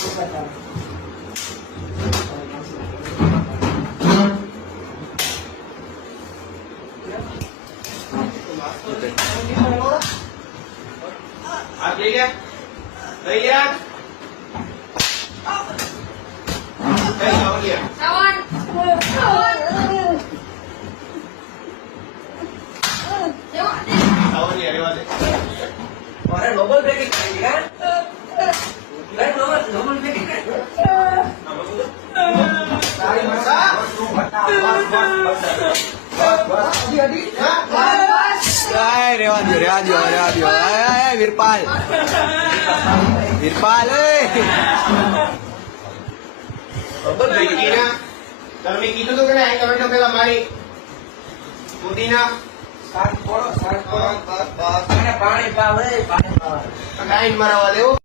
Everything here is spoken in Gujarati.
आप ले लिया और नोबल ब्रेकिंग करेगा नहीं नोबल ब्रेकिंग सारी मसा રેવા દો વીરપાલ તમે કીધું તો કે નહીં કમેન્ટો પેલા મારી પુદીના સાત પોળો પાણી પાવે કાઈ મરાવા દેવો